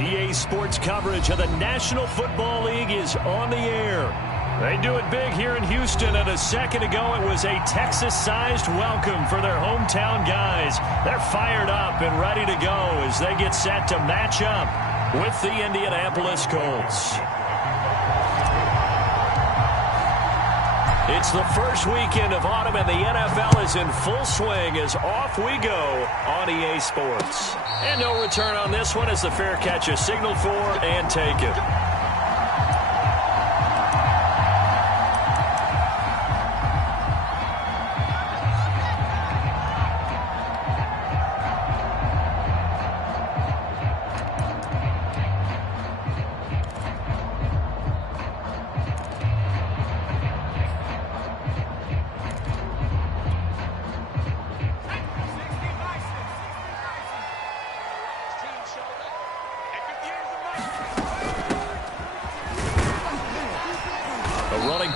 EA Sports coverage of the National Football League is on the air. They do it big here in Houston, and a second ago it was a Texas-sized welcome for their hometown guys. They're fired up and ready to go as they get set to match up with the Indianapolis Colts. It's the first weekend of autumn, and the NFL is in full swing as off we go on EA Sports. And no return on this one as the fair catch is signaled for and taken.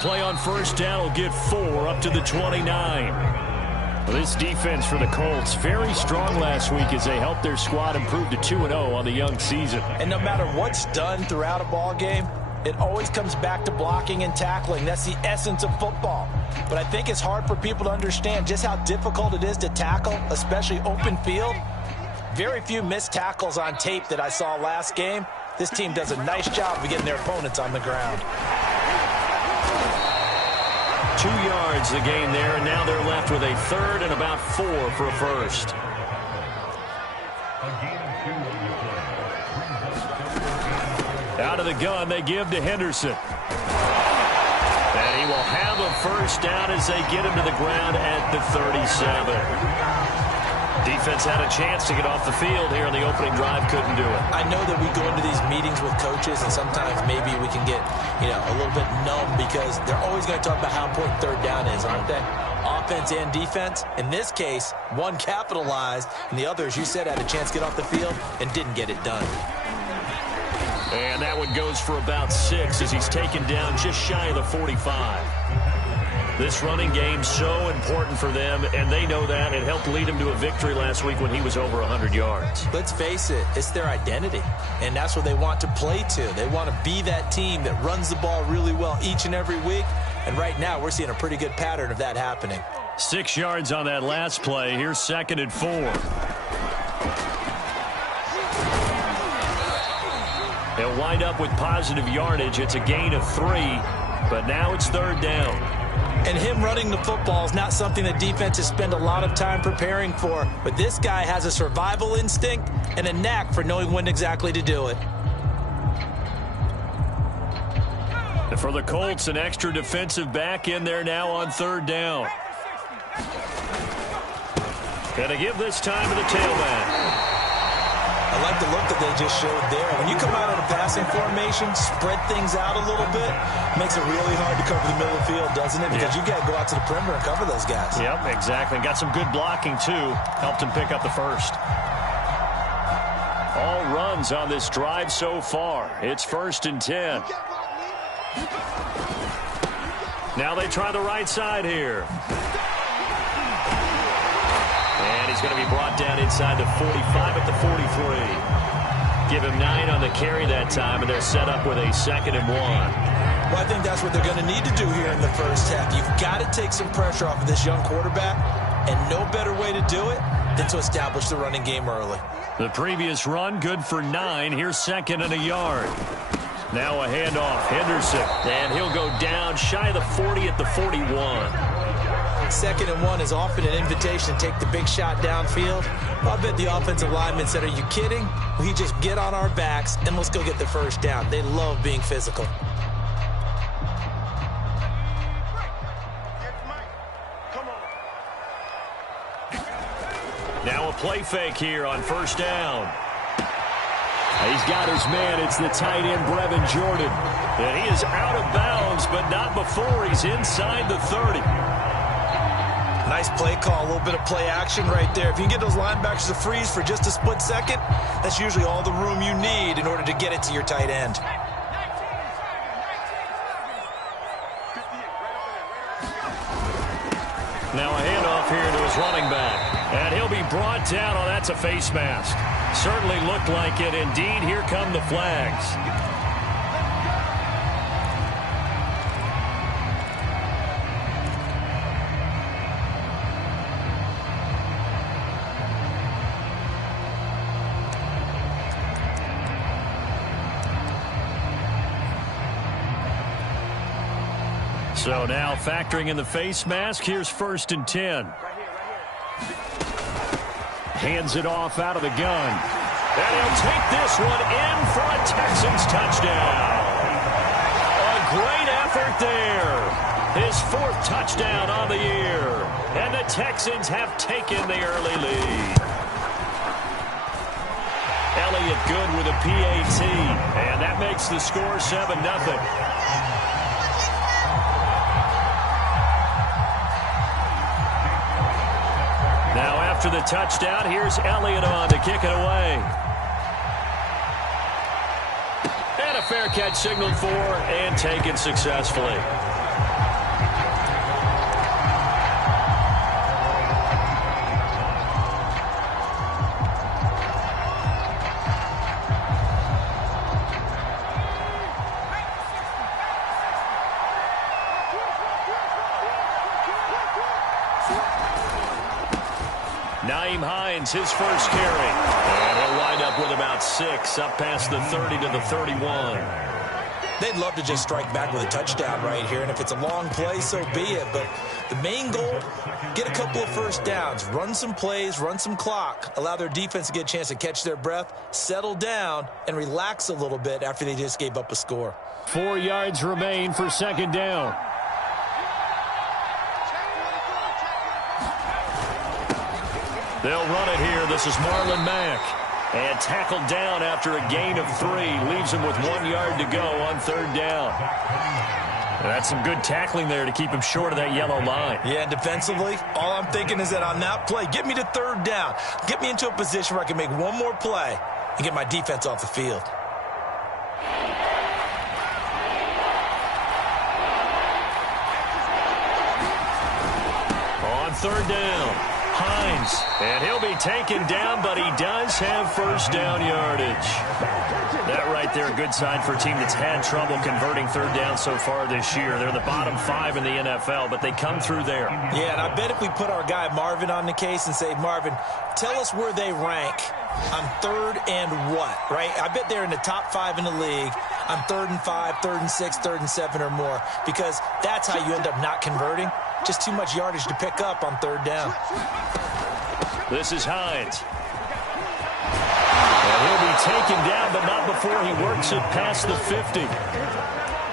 Play on first down will get 4 up to the 29. This defense for the Colts, very strong last week as they helped their squad improve to 2-0 on the young season. And no matter what's done throughout a ball game, it always comes back to blocking and tackling. That's the essence of football. But I think it's hard for people to understand just how difficult it is to tackle, especially open field. Very few missed tackles on tape that I saw last game. This team does a nice job of getting their opponents on the ground. 2 yards the gain there, and now they're left with a third and about 4 for a first. Out of the gun, they give to Henderson. And he will have a first down as they get him to the ground at the 37. Defense had a chance to get off the field here in the opening drive, couldn't do it. I know that we go into these meetings with coaches, and sometimes maybe we can get, a little bit numb because they're always going to talk about how important third down is, aren't they? Offense and defense. In this case, one capitalized, and the other, as you said, had a chance to get off the field and didn't get it done. And that one goes for about 6 as he's taken down just shy of the 45. This running game so important for them, and they know that. It helped lead him to a victory last week when he was over 100 yards. Let's face it, it's their identity, and that's what they want to play to. They want to be that team that runs the ball really well each and every week, and right now we're seeing a pretty good pattern of that happening. 6 yards on that last play. Here's 2nd and 4. He'll wind up with positive yardage. It's a gain of 3, but now it's 3rd down. And him running the football is not something that defenses spend a lot of time preparing for. But this guy has a survival instinct and a knack for knowing when exactly to do it. And for the Colts, an extra defensive back in there now on 3rd down. Gonna give this time to the tailback. I like the look that they just showed there. When you come out of a passing formation, spread things out a little bit, makes it really hard to cover the middle of the field, doesn't it? Because you got to go out to the perimeter and cover those guys. Yep, exactly. Got some good blocking, too. Helped him pick up the first. All runs on this drive so far. It's 1st and 10. Now they try the right side here. And he's going to be brought down inside the 45 at the 43. Give him 9 on the carry that time, and they're set up with a 2nd and 1. Well, I think that's what they're going to need to do here in the first half. You've got to take some pressure off of this young quarterback, and no better way to do it than to establish the running game early. The previous run, good for 9. Here's 2nd and a yard. Now a handoff, Henderson, and he'll go down shy of the 40 at the 41. 2nd and 1 is often an invitation to take the big shot downfield. I bet the offensive lineman said, are you kidding? We just get on our backs and let's go get the first down. They love being physical. Now a play fake here on 1st down. He's got his man. It's the tight end, Brevin Jordan. And he is out of bounds, but not before he's inside the 30. Nice play call, a little bit of play action right there. If you can get those linebackers to freeze for just a split second, that's usually all the room you need in order to get it to your tight end. Now a handoff here to his running back. And he'll be brought down. Oh, that's a face mask. Certainly looked like it. Indeed, here come the flags. So now factoring in the face mask, here's 1st and 10. Hands it off out of the gun. And he'll take this one in for a Texans touchdown. A great effort there. His 4th touchdown on the year. And the Texans have taken the early lead. Elliott good with a PAT. And that makes the score 7-0. Now after the touchdown, here's Elliott on to kick it away. And a fair catch signaled for and taken successfully. His first carry. And he'll wind up with about 6 up past the 30 to the 31. They'd love to just strike back with a touchdown right here, and if it's a long play, so be it. But the main goal, get a couple of first downs, run some plays, run some clock, allow their defense to get a chance to catch their breath, settle down, and relax a little bit after they just gave up a score. 4 yards remain for 2nd down. They'll run it here. This is Marlon Mack. And tackled down after a gain of 3. Leaves him with 1 yard to go on 3rd down. That's some good tackling there to keep him short of that yellow line. Yeah, defensively, all I'm thinking is that on that play, get me to 3rd down. Get me into a position where I can make one more play and get my defense off the field. On 3rd down. Hines, and he'll be taken down, but he does have 1st down yardage. That right there, a good sign for a team that's had trouble converting 3rd down so far this year. They're the bottom 5 in the NFL, but they come through there. Yeah, and I bet if we put our guy Marvin on the case and say, Marvin, tell us where they rank on 3rd and what, right? I bet they're in the top 5 in the league on 3rd and 5, 3rd and 6, 3rd and 7 or more, because that's how you end up not converting. Just too much yardage to pick up on 3rd down. This is Hines. And he'll be taken down, but not before he works it past the 50.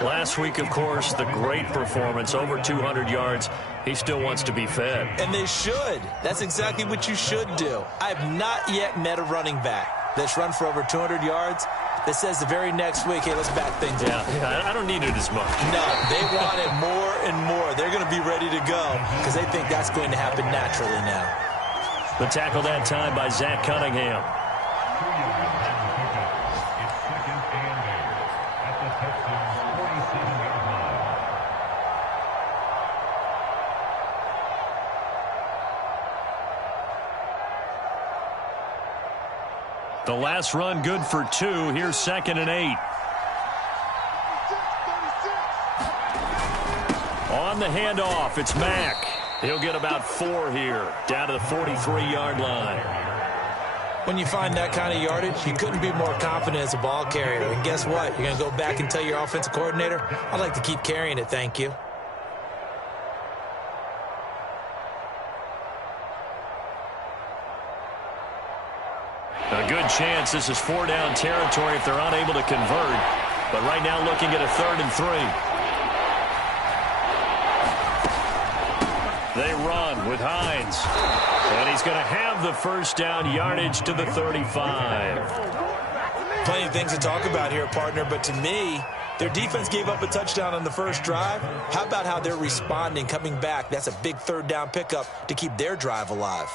Last week, of course, the great performance, over 200 yards. He still wants to be fed. And they should. That's exactly what you should do. I have not yet met a running back that's run for over 200 yards that says the very next week, hey, let's back things up. Yeah, I don't need it as much. No, they want it more and more. They're going to be ready to go because they think that's going to happen naturally now. The tackle that time by Zach Cunningham. The last run good for 2. Here's 2nd and 8. On the handoff, it's Mack. He'll get about 4 here, down to the 43-yard line. When you find that kind of yardage, you couldn't be more confident as a ball carrier. And guess what? You're going to go back and tell your offensive coordinator, I'd like to keep carrying it, thank you. A good chance this is 4-down territory if they're unable to convert. But right now looking at a 3rd and 3. They run with Hines. And he's going to have the 1st down yardage to the 35. Plenty of things to talk about here, partner, but to me, their defense gave up a touchdown on the first drive. How about how they're responding, coming back? That's a big 3rd down pickup to keep their drive alive.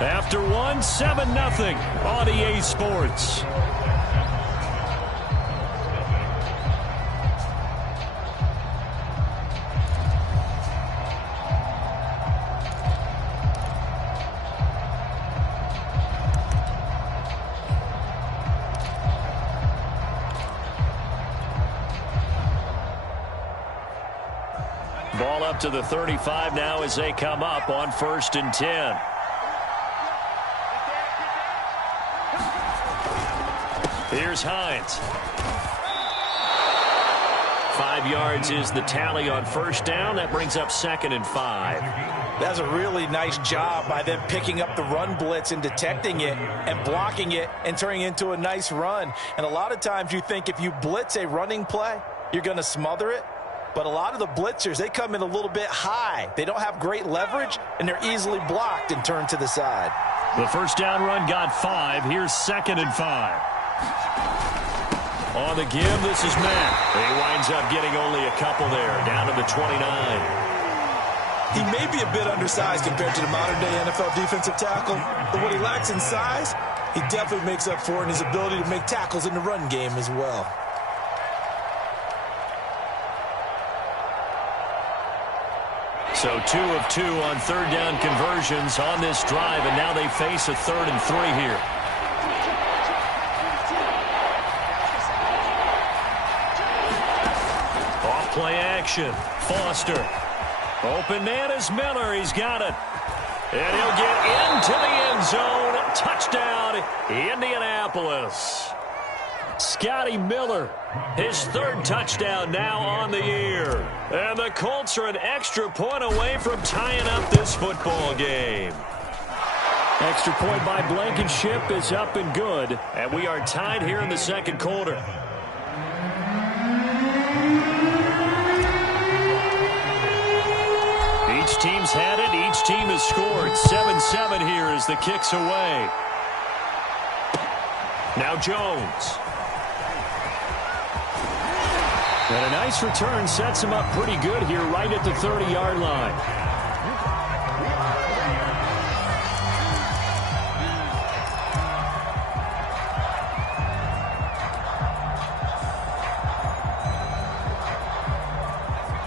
After one, 7-0 on EA Sports. Ball up to the 35 now as they come up on 1st and 10. Here's Hines. 5 yards is the tally on 1st down. That brings up 2nd and 5. That's a really nice job by them picking up the run blitz and detecting it and blocking it and turning it into a nice run. And a lot of times you think if you blitz a running play, you're going to smother it. But a lot of the blitzers, they come in a little bit high. They don't have great leverage, and they're easily blocked and turned to the side. The 1st down run got 5. Here's 2nd and 5. On the give, this is Matt. He winds up getting only a couple there, down to the 29. He may be a bit undersized compared to the modern-day NFL defensive tackle, but what he lacks in size, he definitely makes up for in his ability to make tackles in the run game as well. So 2 of 2 on 3rd down conversions on this drive, and now they face a 3rd and 3 here. Off play action. Foster. Open man is Miller. He's got it. And he'll get into the end zone. Touchdown, Indianapolis. Scotty Miller, his 3rd touchdown now on the year. And the Colts are an extra point away from tying up this football game. Extra point by Blankenship is up and good. And we are tied here in the 2nd quarter. Each team's had it. Each team has scored. 7-7 here as the kick's away. Now Jones. And a nice return sets him up pretty good here right at the 30-yard line.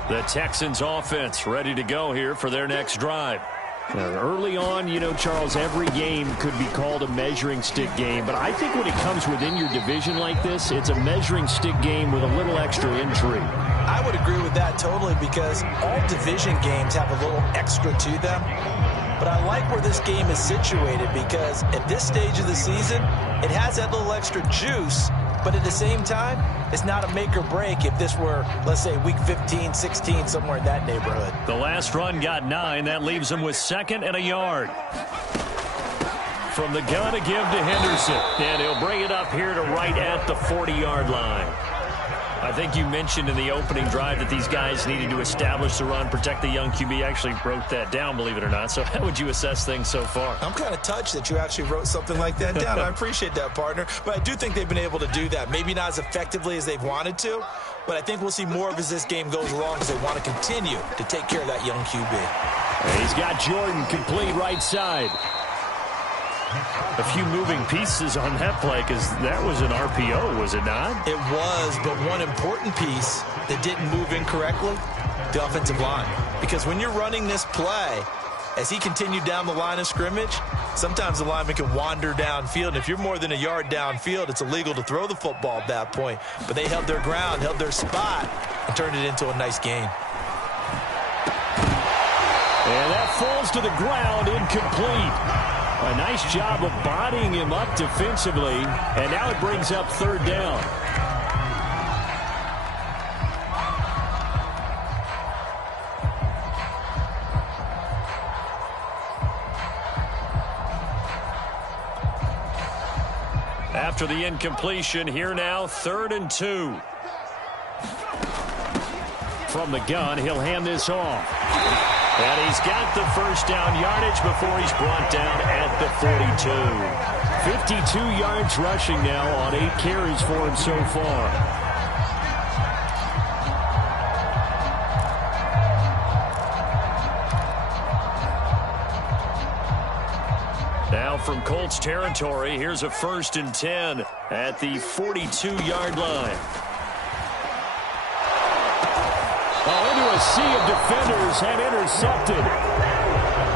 The Texans offense ready to go here for their next drive. Early on, you know, Charles, every game could be called a measuring stick game. But I think when it comes within your division like this, it's a measuring stick game with a little extra intrigue. I would agree with that totally because all division games have a little extra to them. But I like where this game is situated because at this stage of the season, it has that little extra juice. But at the same time, it's not a make or break if this were, let's say, week 15, 16, somewhere in that neighborhood. The last run got 9. That leaves him with 2nd and a yard. From the gun to give to Henderson. And he'll bring it up here to right at the 40-yard line. I think you mentioned in the opening drive that these guys needed to establish the run, protect the young QB. Actually wrote that down, believe it or not. So how would you assess things so far? I'm kind of touched that you actually wrote something like that down. I appreciate that, partner. But I do think they've been able to do that. Maybe not as effectively as they've wanted to, but I think we'll see more of as this game goes along because they want to continue to take care of that young QB. And he's got Jordan complete right side. A few moving pieces on that play because that was an RPO, was it not? It was, but one important piece that didn't move incorrectly, the offensive line. Because when you're running this play, as he continued down the line of scrimmage, sometimes the lineman can wander downfield. And if you're more than a yard downfield, it's illegal to throw the football at that point. But they held their ground, held their spot, and turned it into a nice gain. And that falls to the ground, incomplete. A nice job of bodying him up defensively, and now it brings up 3rd down. After the incompletion, here now, 3rd and 2. From the gun, he'll hand this off. And he's got the 1st down yardage before he's brought down at the 42. 52 yards rushing now on 8 carries for him so far. from Colts territory. Here's a 1st and 10 at the 42-yard line. Oh, into a sea of defenders and intercepted.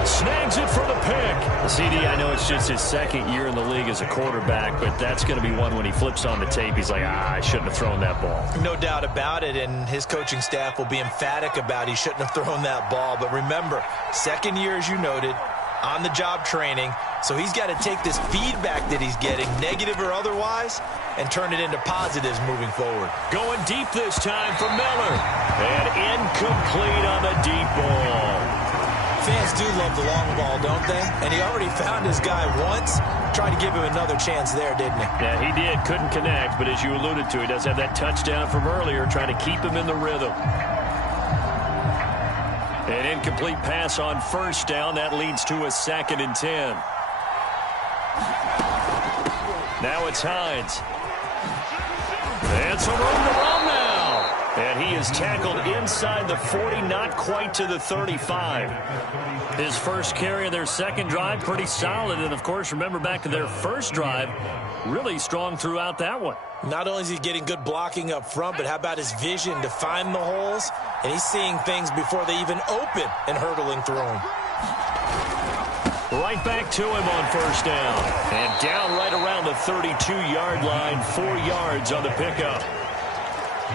Snags it for the pick. CD, I know it's just his 2nd year in the league as a quarterback, but that's going to be one when he flips on the tape. He's like, I shouldn't have thrown that ball. No doubt about it, and his coaching staff will be emphatic about he shouldn't have thrown that ball. But remember, 2nd year, as you noted, on-the-job training, so he's got to take this feedback that he's getting, negative or otherwise, and turn it into positives moving forward. Going deep this time for Miller. And incomplete on the deep ball. Fans do love the long ball, don't they? And he already found his guy once. Tried to give him another chance there, didn't he? Yeah, he did. Couldn't connect, but as you alluded to, he does have that touchdown from earlier, trying to keep him in the rhythm. An incomplete pass on 1st down. That leads to a 2nd and 10. Now it's Hines. And some room to run now. And he is tackled inside the 40, not quite to the 35. His first carry of their 2nd drive, pretty solid. And, of course, remember back to their 1st drive, really strong throughout that one. Not only is he getting good blocking up front, but how about his vision to find the holes? And he's seeing things before they even open and hurtling through them. Right back to him on 1st down. And down right around the 32-yard line, 4 yards on the pickup.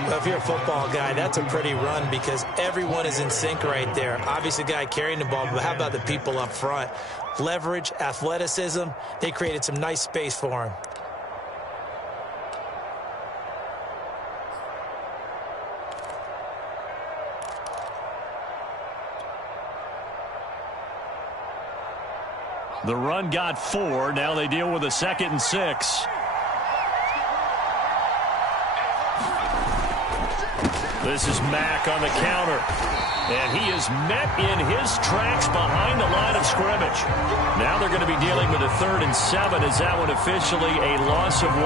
Well, if you're a football guy, that's a pretty run because everyone is in sync right there. Obviously, the guy carrying the ball, but how about the people up front? Leverage, athleticism, they created some nice space for him. The run got 4. Now they deal with a 2nd and 6. This is Mack on the counter. And he is met in his tracks behind the line of scrimmage. Now they're going to be dealing with a 3rd and 7. Is that one officially a loss of 1?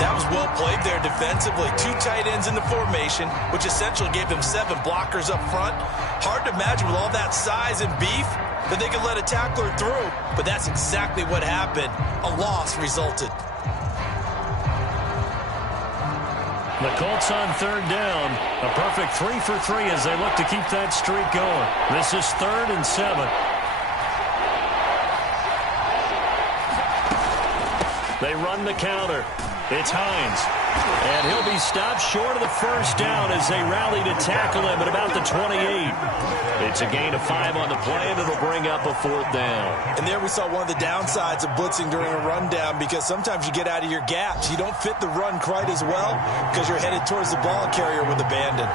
That was well played there defensively. 2 tight ends in the formation, which essentially gave them 7 blockers up front. Hard to imagine with all that size and beef that they could let a tackler through. But that's exactly what happened. A loss resulted. The Colts on 3rd down. A perfect 3 for 3 as they look to keep that streak going. This is 3rd and 7. They run the counter. It's Hines. And he'll be stopped short of the 1st down as they rally to tackle him at about the 28. It's a gain of 5 on the play, and it'll bring up a 4th down. And there we saw one of the downsides of blitzing during a rundown because sometimes you get out of your gaps. You don't fit the run quite as well because you're headed towards the ball carrier with abandon.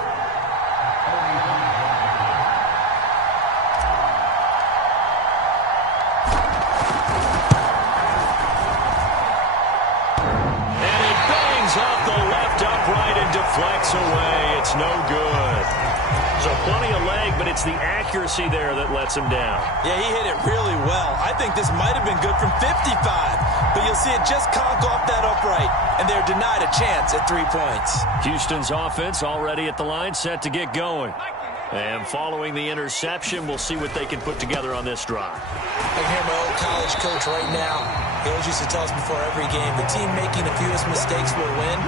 Deflects away. It's no good. So plenty of leg, but it's the accuracy there that lets him down. Yeah, he hit it really well. I think this might have been good from 55, but you'll see it just conk off that upright, and they're denied a chance at 3 points. Houston's offense already at the line, set to get going. And following the interception, we'll see what they can put together on this drive. I can hear my old college coach right now. He always used to tell us before every game, the team making the fewest mistakes will win.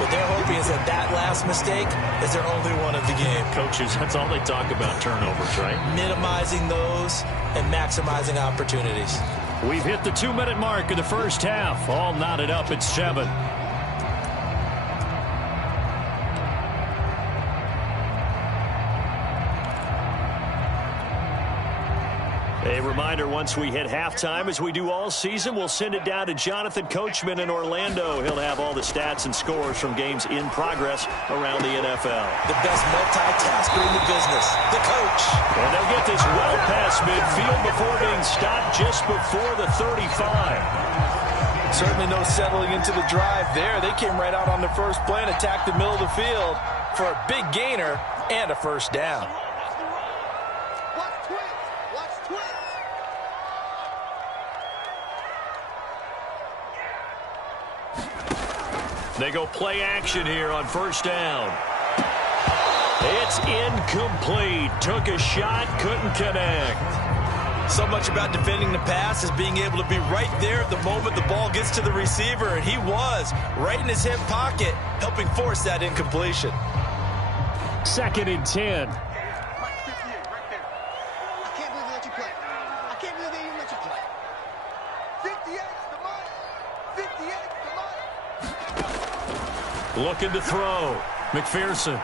What they're hoping is that last mistake is their only one of the game. Coaches, that's all they talk about, turnovers, right? Minimizing those and maximizing opportunities. We've hit the 2-minute mark of the 1st half. All knotted up at 7. A reminder, once we hit halftime, as we do all season, we'll send it down to Jonathan Coachman in Orlando. He'll have all the stats and scores from games in progress around the NFL. The best multitasker in the business, the coach. And they'll get this well past midfield before being stopped just before the 35. Certainly no settling into the drive there. They came right out on the first play and attacked the middle of the field for a big gainer and a 1st down. They go play action here on 1st down. It's incomplete. Took a shot, couldn't connect. So much about defending the pass is being able to be right there at the moment the ball gets to the receiver, and he was right in his hip pocket, helping force that incompletion. 2nd and 10. Looking to throw. McPherson.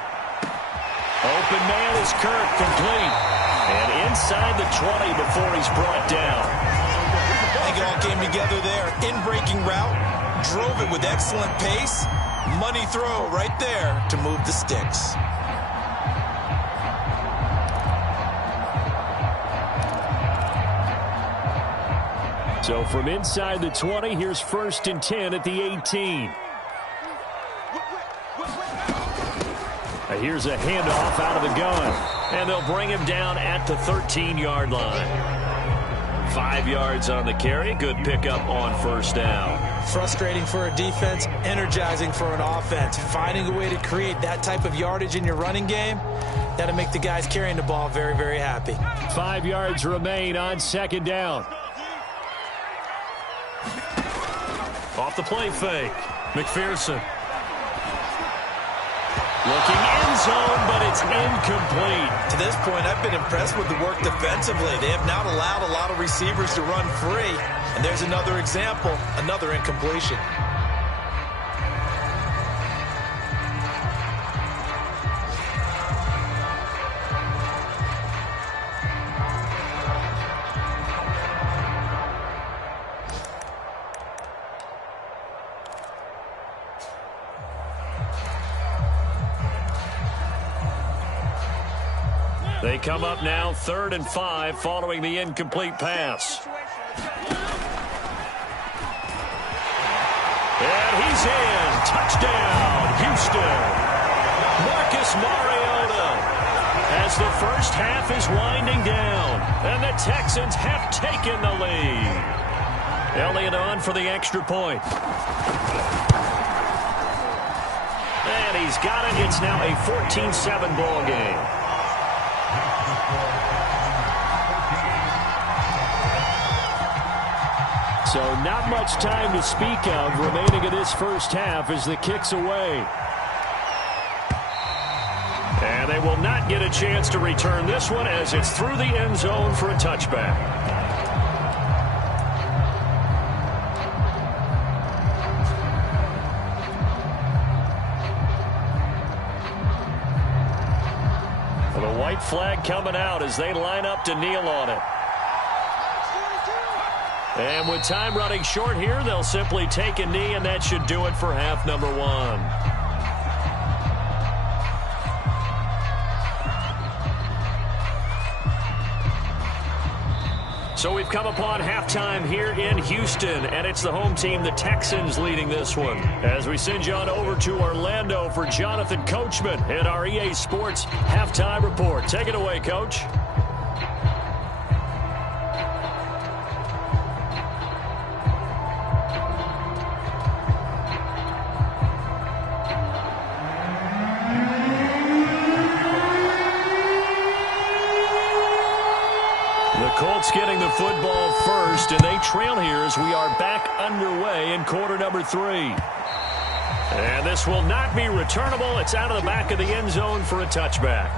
Open man is Kirk, complete. And inside the 20 before he's brought down. I think it all came together there. In-breaking route, drove it with excellent pace. Money throw right there to move the sticks. So from inside the 20, here's 1st and 10 at the 18. Here's a handoff out of the gun. And they'll bring him down at the 13-yard line. 5 yards on the carry. Good pickup on 1st down. Frustrating for a defense, energizing for an offense. Finding a way to create that type of yardage in your running game, that'll make the guys carrying the ball very, very happy. 5 yards remain on 2nd down. Off the play fake. McPherson. Looking end zone, but it's incomplete. To this point, I've been impressed with the work defensively. They have not allowed a lot of receivers to run free. And there's another example, another incompletion. They come up now 3rd and 5 following the incomplete pass. And he's in. Touchdown, Houston. Marcus Mariota as the first half is winding down. And the Texans have taken the lead. Elliott on for the extra point. And he's got it. It's now a 14-7 ball game. So not much time to speak of remaining in this first half as the kick's away. And they will not get a chance to return this one as it's through the end zone for a touchback. The white flag coming out as they line up to kneel on it. And with time running short here, they'll simply take a knee, and that should do it for half number 1. So we've come upon halftime here in Houston, and it's the home team, the Texans, leading this one. As we send you on over to Orlando for Jonathan Coachman and our EA Sports halftime report. Take it away, Coach. Colts getting the football first, and they trail here as we are back underway in quarter number 3. And this will not be returnable. It's out of the back of the end zone for a touchback.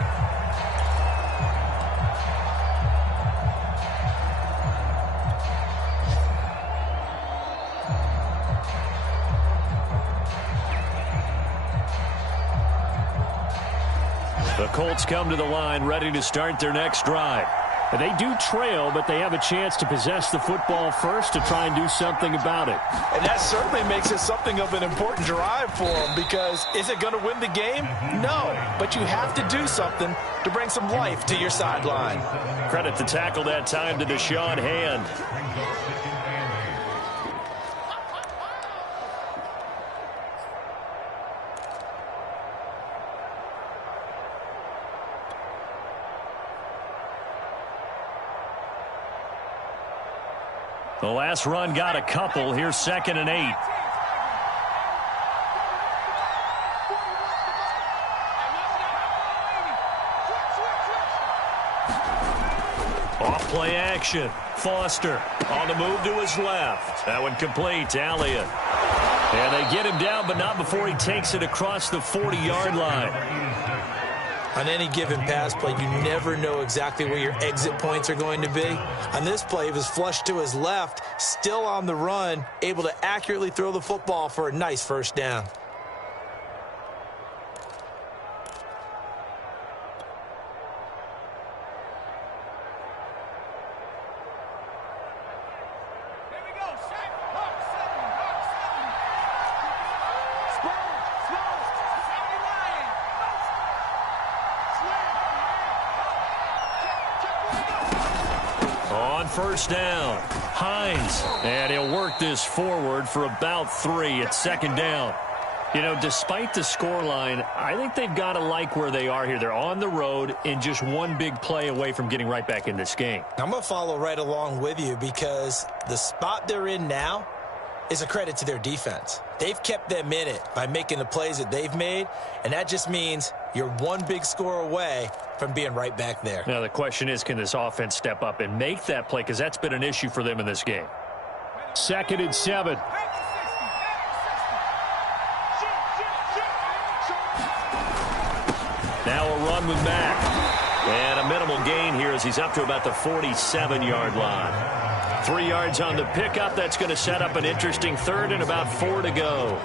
The Colts come to the line ready to start their next drive. They do trail, but they have a chance to possess the football first to try and do something about it. And that certainly makes it something of an important drive for them, because is it going to win the game? No, but you have to do something to bring some life to your sideline. Credit the tackle that time to Deshaun Hand. The last run got a couple. Here's 2nd and 8. Off play action. Foster on the move to his left. That one complete to Elliott. And they get him down, but not before he takes it across the 40-yard line. On any given pass play, you never know exactly where your exit points are going to be. On this play, it was flushed to his left, still on the run, able to accurately throw the football for a nice first down. First down, Hines, and he'll work this forward for about 3 at second down. You know, despite the scoreline, I think they've got to like where they are here. They're on the road and just one big play away from getting right back in this game. I'm going to follow right along with you because the spot they're in now is a credit to their defense. They've kept them in it by making the plays that they've made, and that just means you're one big score away from being right back there. Now, the question is, can this offense step up and make that play? Because that's been an issue for them in this game. 2nd and 7. Now a run with Mack. And a minimal gain here as he's up to about the 47-yard line. 3 yards on the pickup. That's going to set up an interesting 3rd and about 4 to go.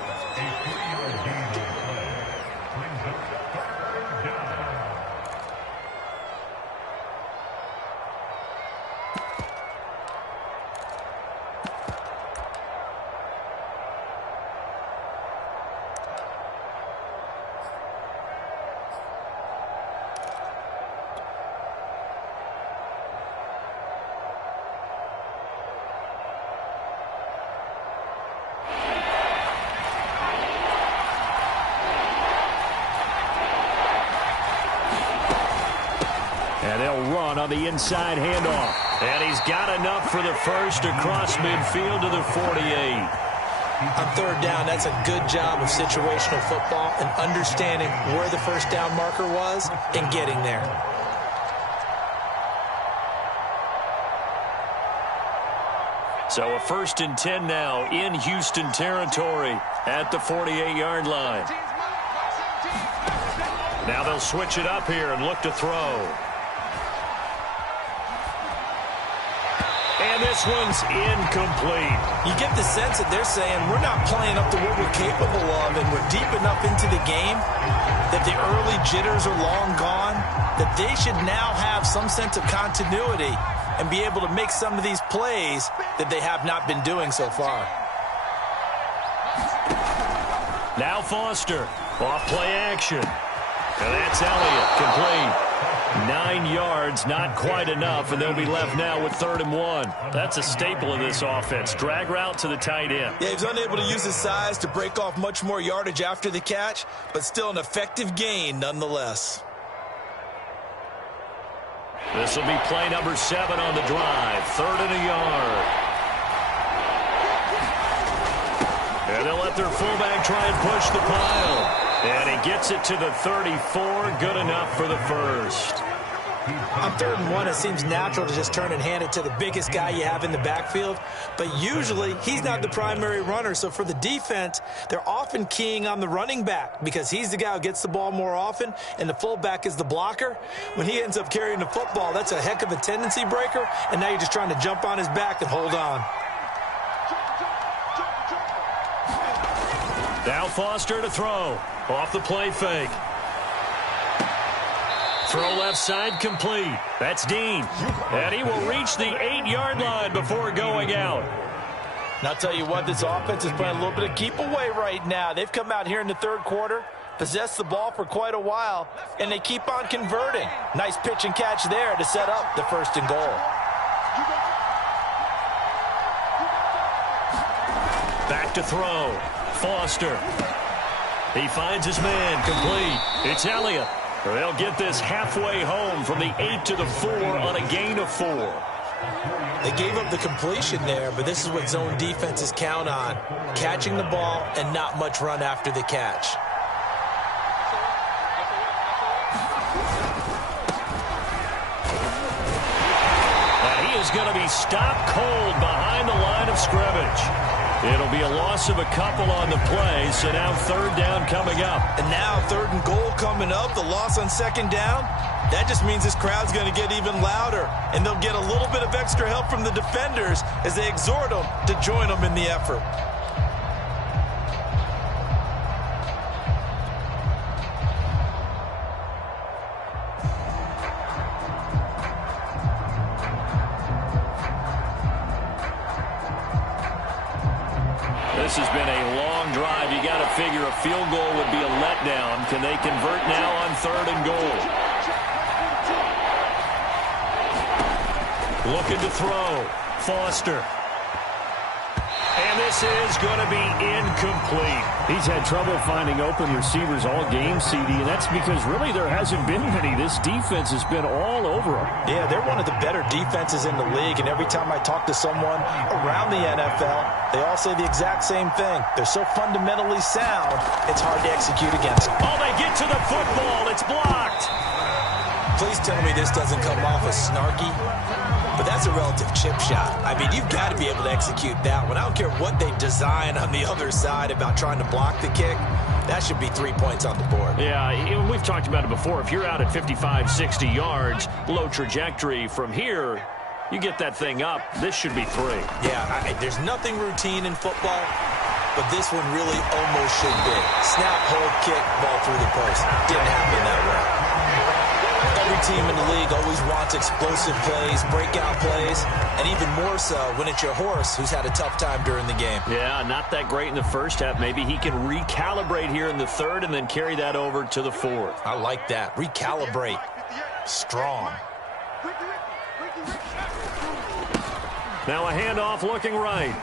And they'll run on the inside handoff. And he's got enough for the first across midfield to the 48. On 3rd down, that's a good job of situational football and understanding where the first down marker was and getting there. So a 1st and 10 now in Houston territory at the 48-yard line. Now they'll switch it up here and look to throw. And this one's incomplete. You get the sense that they're saying we're not playing up to what we're capable of, and we're deep enough into the game that the early jitters are long gone, that they should now have some sense of continuity and be able to make some of these plays that they have not been doing so far. Now Foster, off play action. And that's Elliott, complete. 9 yards, not quite enough, and they'll be left now with 3rd and 1. That's a staple of this offense. Drag route to the tight end. Yeah, he's unable to use his size to break off much more yardage after the catch, but still an effective gain nonetheless. This will be play number 7 on the drive. 3rd and a yard. And they'll let their fullback try and push the pile. And he gets it to the 34. Good enough for the first. On 3rd and 1, it seems natural to just turn and hand it to the biggest guy you have in the backfield. But usually, he's not the primary runner. So for the defense, they're often keying on the running back because he's the guy who gets the ball more often, and the fullback is the blocker. When he ends up carrying the football, that's a heck of a tendency breaker, and now you're just trying to jump on his back and hold on. Now Foster to throw. Off the play fake. Throw left side complete. That's Dean. And he will reach the 8-yard line before going out. And I'll tell you what, this offense is playing a little bit of keep away right now. They've come out here in the 3rd quarter, possessed the ball for quite a while, and they keep on converting. Nice pitch and catch there to set up the 1st and goal. Back to throw. Foster. He finds his man, complete. It's Elliott. They'll get this halfway home from the 8 to the 4 on a gain of 4. They gave up the completion there, but this is what zone defenses count on. Catching the ball and not much run after the catch. is going to be stopped cold behind the line of scrimmage. It'll be a loss of a couple on the play, so now third down coming up. And now third and goal coming up, the loss on second down. That just means this crowd's going to get even louder, and they'll get a little bit of extra help from the defenders as they exhort them to join them in the effort. This has been a long drive. You got to figure a field goal would be a letdown. Can they convert now on third and goal? Looking to throw. Foster. And this is going to be incomplete. He's had trouble finding open receivers all game, CD, and that's because really there hasn't been many. This defense has been all over them. Yeah, they're one of the better defenses in the league, and every time I talk to someone around the NFL, they all say the exact same thing. They're so fundamentally sound, it's hard to execute against. Oh, they get to the football. It's blocked. Please tell me this doesn't come off as snarky. But that's a relative chip shot. I mean, you've got to be able to execute that one. I don't care what they design on the other side about trying to block the kick. That should be 3 points on the board. Yeah, we've talked about it before. If you're out at 55, 60 yards, low trajectory from here, you get that thing up, this should be 3. Yeah, there's nothing routine in football, but this one really almost should be. Snap, hold, kick, ball through the post. Didn't happen that way. Every team in the league always wants explosive plays, breakout plays, and even more so when it's your horse who's had a tough time during the game. Yeah, not that great in the first half. Maybe he can recalibrate here in the third and then carry that over to the fourth. I like that. Recalibrate. Strong. Now a handoff looking right.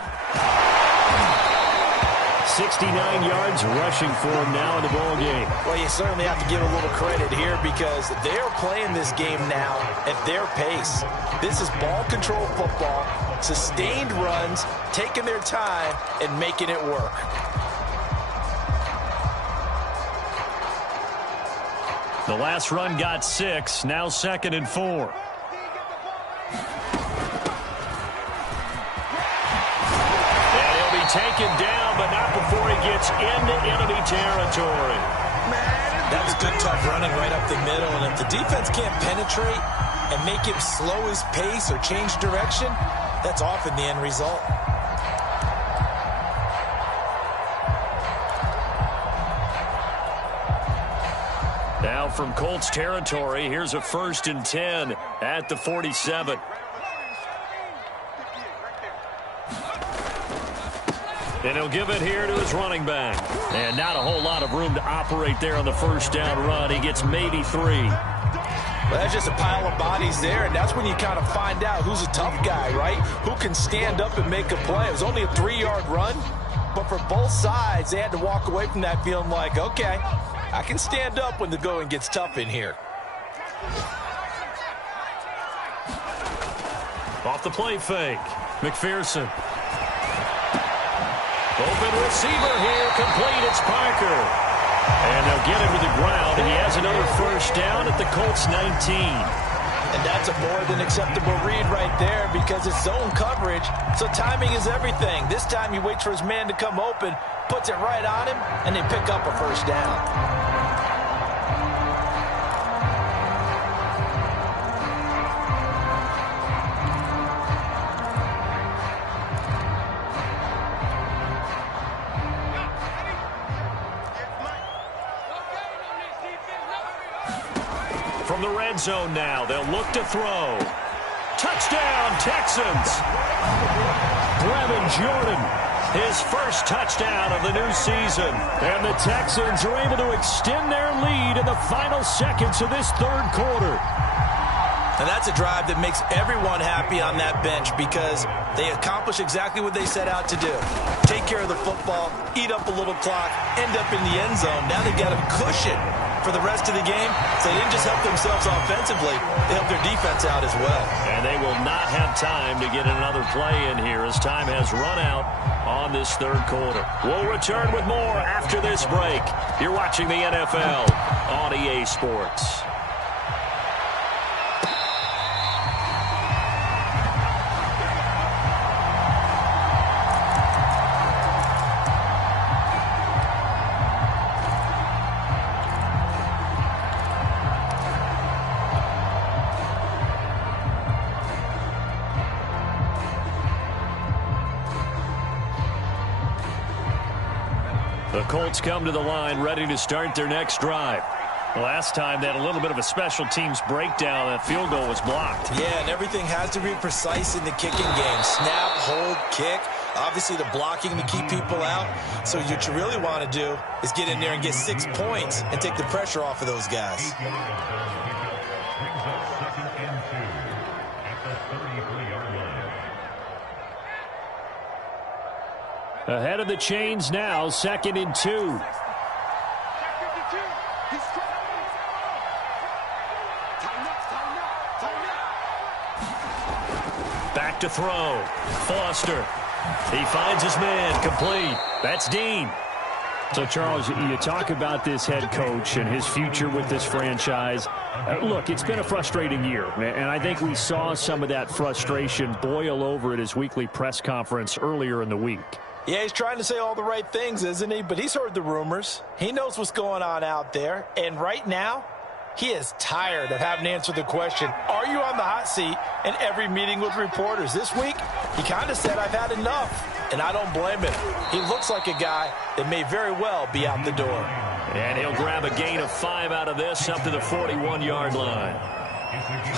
69 yards rushing for him now in the ball game. Well, you certainly have to give a little credit here because they're playing this game now at their pace. This is ball control football, sustained runs, taking their time and making it work. The last run got 6, now 2nd and 4. Taken down, but not before he gets into enemy territory. That was good, tough running right up the middle, and if the defense can't penetrate and make him slow his pace or change direction, that's often the end result. Now from Colts territory, here's a 1st and 10 at the 47. And he'll give it here to his running back. And not a whole lot of room to operate there on the first down run. He gets maybe 3. Well, that's just a pile of bodies there, and that's when you kind of find out who's a tough guy, right? Who can stand up and make a play. It was only a 3-yard run, but for both sides, they had to walk away from that feeling like, okay, I can stand up when the going gets tough in here. Off the play fake. McPherson. Open receiver here, complete, it's Parker. And they'll get him to the ground, and he has another first down at the Colts 19. And that's a more than acceptable read right there because it's zone coverage, so timing is everything. This time he waits for his man to come open, puts it right on him, and they pick up a first down. From the red zone now, they'll look to throw. Touchdown, Texans! Brevin Jordan, his first touchdown of the new season. And the Texans are able to extend their lead in the final seconds of this third quarter. And that's a drive that makes everyone happy on that bench because they accomplish exactly what they set out to do. Take care of the football, eat up a little clock, end up in the end zone. Now they've got a cushion for the rest of the game. So they didn't just help themselves offensively, they helped their defense out as well. And they will not have time to get another play in here as time has run out on this third quarter. We'll return with more after this break. You're watching the NFL on EA Sports. The Colts come to the line ready to start their next drive. Last time they had a little bit of a special teams breakdown. That field goal was blocked. Yeah, and everything has to be precise in the kicking game. Snap, hold, kick. Obviously, the blocking to keep people out. So what you really want to do is get in there and get 6 points and take the pressure off of those guys. Ahead of the chains now, 2nd and 2. Back to throw. Foster. He finds his man. Complete. That's Dean. So, Charles, you talk about this head coach and his future with this franchise. Look, it's been a frustrating year, and I think we saw some of that frustration boil over at his weekly press conference earlier in the week. Yeah, he's trying to say all the right things, isn't he? But he's heard the rumors. He knows what's going on out there. And right now, he is tired of having to answer the question, are you on the hot seat, in every meeting with reporters. This week, he kind of said, I've had enough. And I don't blame him. He looks like a guy that may very well be out the door. And he'll grab a gain of 5 out of this up to the 41-yard line.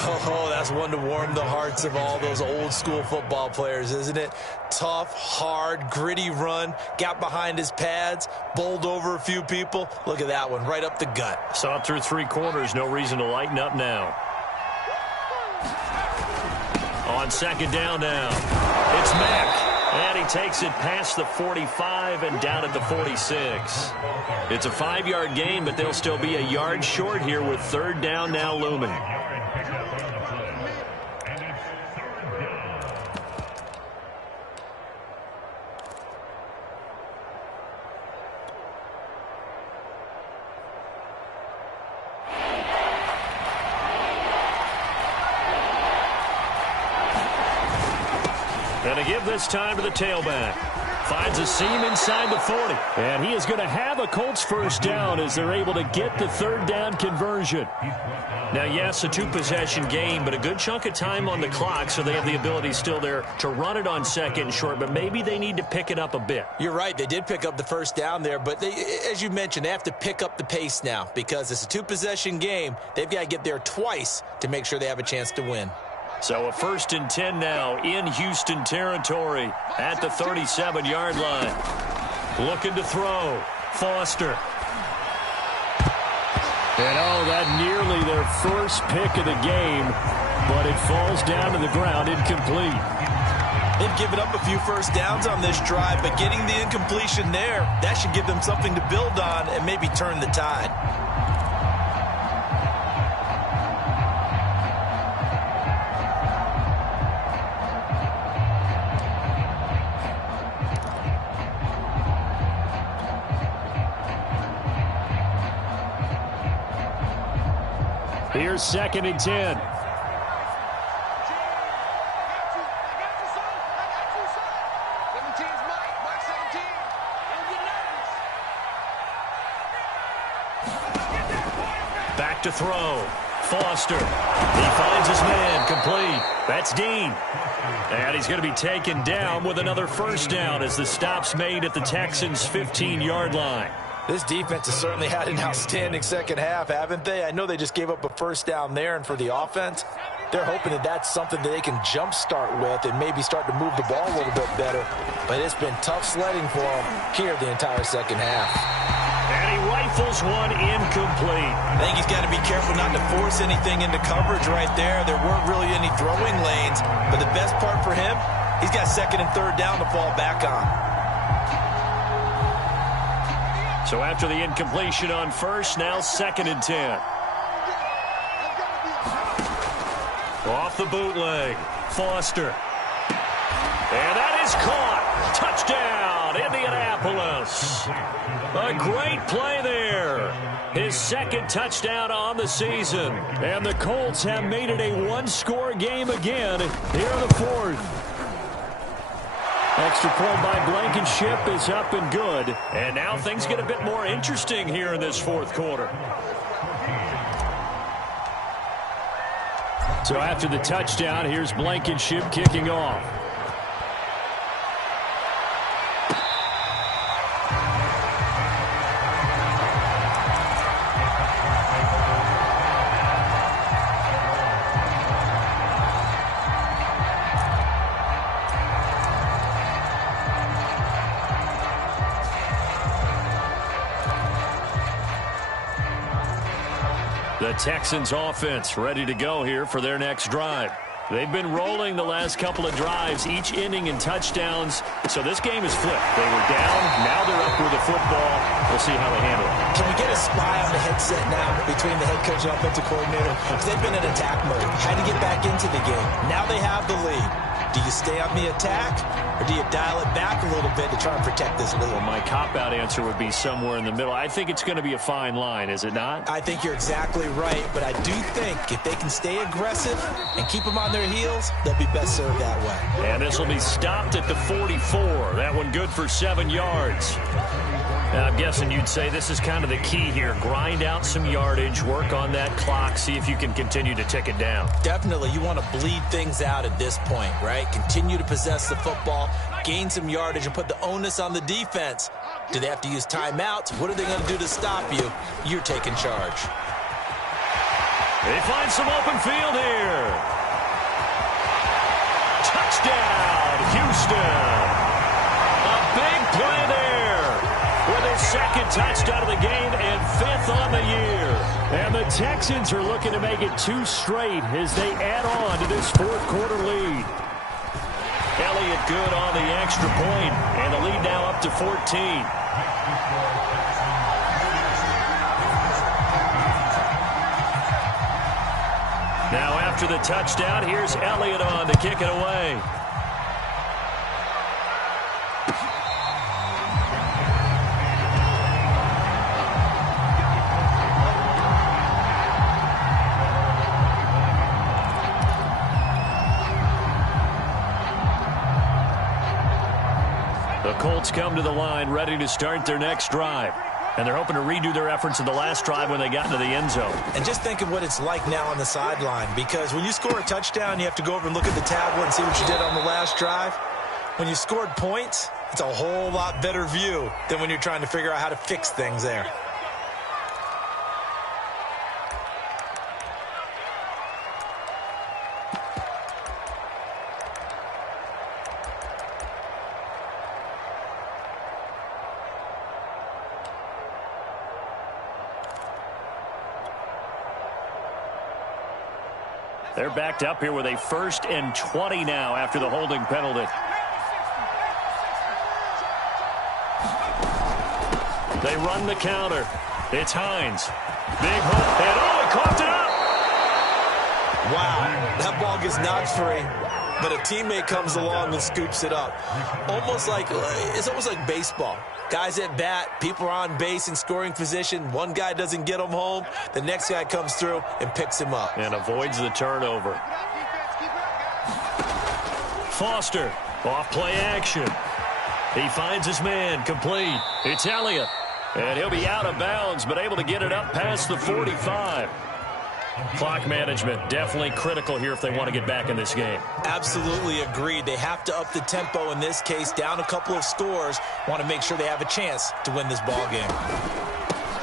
Oh, that's one to warm the hearts of all those old-school football players, isn't it? Tough, hard, gritty run, got behind his pads, bowled over a few people. Look at that one, right up the gut. Saw it through 3 quarters, no reason to lighten up now. On 2nd down now, it's Mack. And he takes it past the 45 and down at the 46. It's a 5-yard gain, but they'll still be a yard short here with 3rd down now looming. And a give this time to the tailback. Finds a seam inside the 40. And he is going to have a Colts 1st down as they're able to get the 3rd down conversion. Now, yes, a 2-possession game, but a good chunk of time on the clock, so they have the ability still there to run it on 2nd and short, but maybe they need to pick it up a bit. You're right. They did pick up the 1st down there, but they, as you mentioned, they have to pick up the pace now because it's a 2-possession game. They've got to get there twice to make sure they have a chance to win. So a 1st and 10 now in Houston territory at the 37-yard line. Looking to throw. Foster. And that nearly their first pick of the game, but it falls down to the ground incomplete. They've given up a few 1st downs on this drive, but getting the incompletion there, that should give them something to build on and maybe turn the tide. Here's 2nd and 10. Back to throw. Foster. He finds his man. Complete. That's Dean. And he's going to be taken down with another 1st down as the stop's made at the Texans' 15-yard line. This defense has certainly had an outstanding second half, haven't they? I know they just gave up a 1st down there, and for the offense, they're hoping that that's something that they can jumpstart with and maybe start to move the ball a little bit better. But it's been tough sledding for them here the entire second half. And he rifles one incomplete. I think he's got to be careful not to force anything into coverage right there. There weren't really any throwing lanes, but the best part for him, he's got 2nd and 3rd down to fall back on. So after the incompletion on 1st, now 2nd and 10. Off the bootleg, Foster. And that is caught. Touchdown, Indianapolis. A great play there. His 2nd touchdown on the season. And the Colts have made it a 1-score game again here in the 4th. Extra point by Blankenship is up and good. And now things get a bit more interesting here in this 4th quarter. So after the touchdown, here's Blankenship kicking off. The Texans offense ready to go here for their next drive. They've been rolling the last couple of drives, each inning in touchdowns. So this game is flipped. They were down. Now they're up with the football. We'll see how they handle it. Can we get a spy on the headset now between the head coach and offensive coordinator? Because they've been in attack mode. Had to get back into the game. Now they have the lead. Do you stay on the attack, or do you dial it back a little bit to try and protect this lead? Well, my cop-out answer would be somewhere in the middle. I think it's going to be a fine line, is it not? I think you're exactly right, but I do think if they can stay aggressive and keep them on their heels, they'll be best served that way. And this will be stopped at the 44. That one good for 7 yards. Now, I'm guessing you'd say this is kind of the key here. Grind out some yardage, work on that clock, see if you can continue to tick it down. Definitely. You want to bleed things out at this point, right? Continue to possess the football, gain some yardage, and put the onus on the defense. Do they have to use timeouts? What are they going to do to stop you? You're taking charge. They find some open field here. Touchdown, Houston. A big play there. With his second touchdown of the game and 5th on the year. And the Texans are looking to make it 2 straight as they add on to this 4th quarter lead. Elliott good on the extra point, and the lead now up to 14. Now after the touchdown, here's Elliott on to kick it away. The Colts come to the line ready to start their next drive. And they're hoping to redo their efforts in the last drive when they got into the end zone. And just think of what it's like now on the sideline, because when you score a touchdown, you have to go over and look at the tablet and see what you did on the last drive. When you scored points, it's a whole lot better view than when you're trying to figure out how to fix things there. They're backed up here with a 1st and 20 now after the holding penalty. They run the counter. It's Hines. Big hook. And he coughed it up. Wow, that ball gets knocked free, but a teammate comes along and scoops it up. It's almost like baseball. Guys at bat, people are on base in scoring position. One guy doesn't get him home. The next guy comes through and picks him up. And avoids the turnover. Foster, off play action. He finds his man, complete. It's Elliott. And he'll be out of bounds, but able to get it up past the 45. Clock management definitely critical here if they want to get back in this game. Absolutely agreed. They have to up the tempo in this case, down a couple of scores. Want to make sure they have a chance to win this ball game.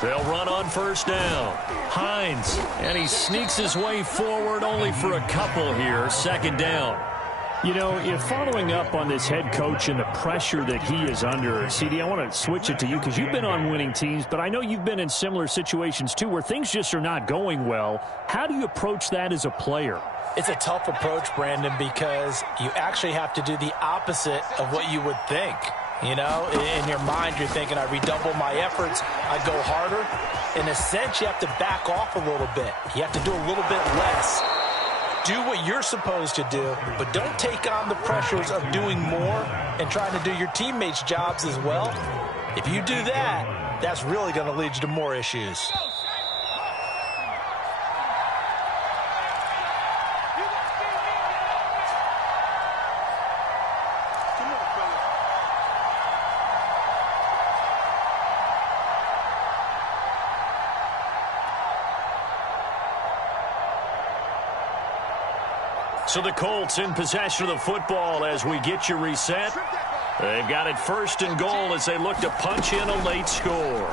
They'll run on 1st down. Hines, and he sneaks his way forward only for a couple here. 2nd down. You know, if following up on this head coach and the pressure that he is under, CD, I want to switch it to you because you've been on winning teams, but I know you've been in similar situations too where things just are not going well. How do you approach that as a player? It's a tough approach, Brandon, because you actually have to do the opposite of what you would think. You know, in your mind, you're thinking, I redouble my efforts, I go harder. In a sense, you have to back off a little bit. You have to do a little bit less. Do what you're supposed to do, but don't take on the pressures of doing more and trying to do your teammates' jobs as well. If you do that, that's really going to lead you to more issues. So the Colts in possession of the football as we get you reset. They've got it 1st and goal as they look to punch in a late score.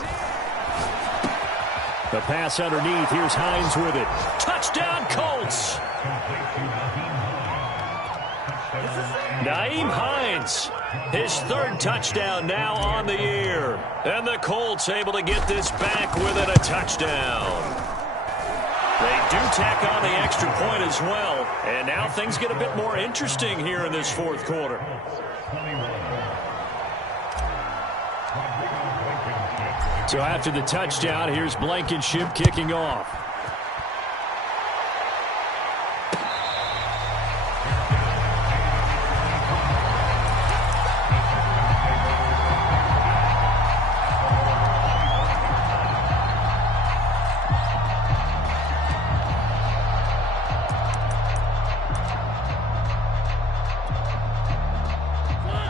The pass underneath. Here's Hines with it. Touchdown, Colts! Nyheim Hines, his 3rd touchdown now on the year. And the Colts able to get this back within a touchdown. They do tack on the extra point as well. And now things get a bit more interesting here in this fourth quarter. So after the touchdown, here's Blankenship kicking off.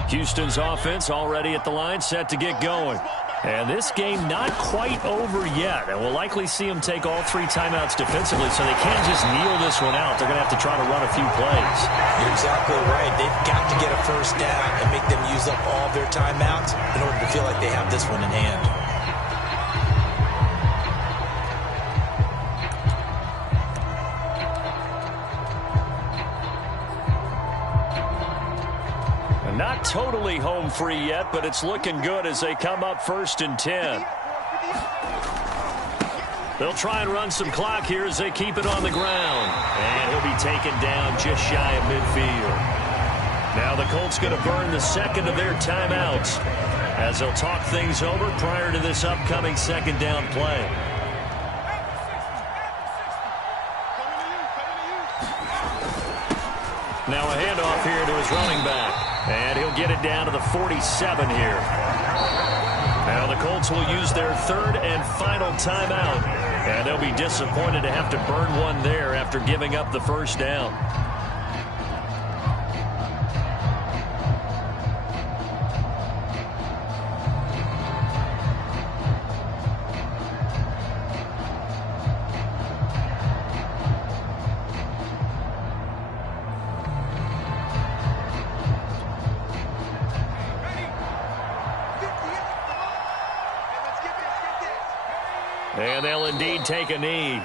Houston's offense already at the line, set to get going. And this game not quite over yet. And we'll likely see them take all 3 timeouts defensively, so they can't just kneel this one out. They're going to have to try to run a few plays. You're exactly right. They've got to get a first down and make them use up all their timeouts in order to feel like they have this one in hand. Not totally home free yet, but it's looking good as they come up 1st and 10. They'll try and run some clock here as they keep it on the ground. And he'll be taken down just shy of midfield. Now the Colts going to burn the second of their timeouts as they'll talk things over prior to this upcoming second down play. Now a handoff here to his running back. And he'll get it down to the 47 here. Now the Colts will use their 3rd and final timeout. And they'll be disappointed to have to burn one there after giving up the first down. And they'll indeed take a knee.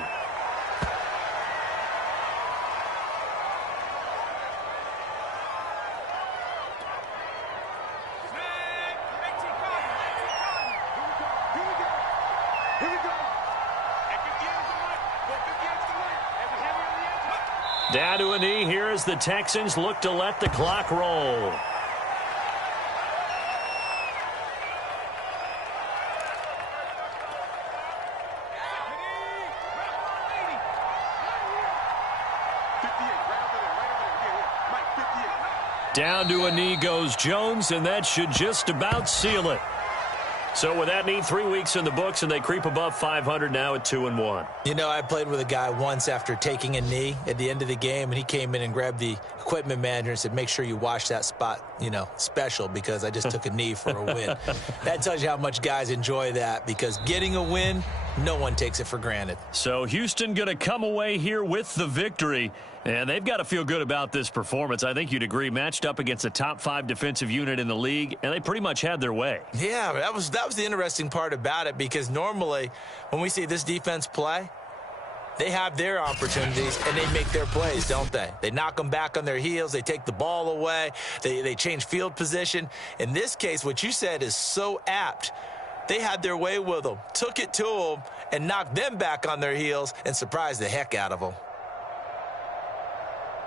Down to a knee here as the Texans look to let the clock roll. Down to a knee goes Jones, and that should just about seal it. So with that knee, 3 weeks in the books, and they creep above 500 now at 2-1. You know, I played with a guy once after taking a knee at the end of the game, and he came in and grabbed the equipment manager and said, make sure you wash that spot, you know, special, because I just took a knee for a win. That tells you how much guys enjoy that, because getting a win, no one takes it for granted. So Houston going to come away here with the victory. And they've got to feel good about this performance. I think you'd agree, matched up against a top 5 defensive unit in the league, and they pretty much had their way. Yeah, that was the interesting part about it, because normally when we see this defense play, they have their opportunities and they make their plays, don't they? They knock them back on their heels. They take the ball away. They change field position. In this case, what you said is so apt. They had their way with them, took it to them, and knocked them back on their heels and surprised the heck out of them.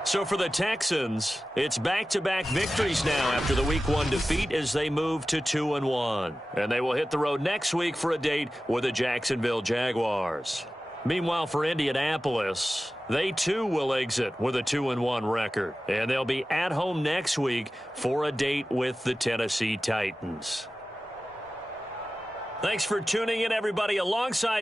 So for the Texans, it's back-to-back victories now after the Week 1 defeat as they move to 2-1. And they will hit the road next week for a date with the Jacksonville Jaguars. Meanwhile, for Indianapolis, they too will exit with a 2-1 record. And they'll be at home next week for a date with the Tennessee Titans. Thanks for tuning in, everybody, alongside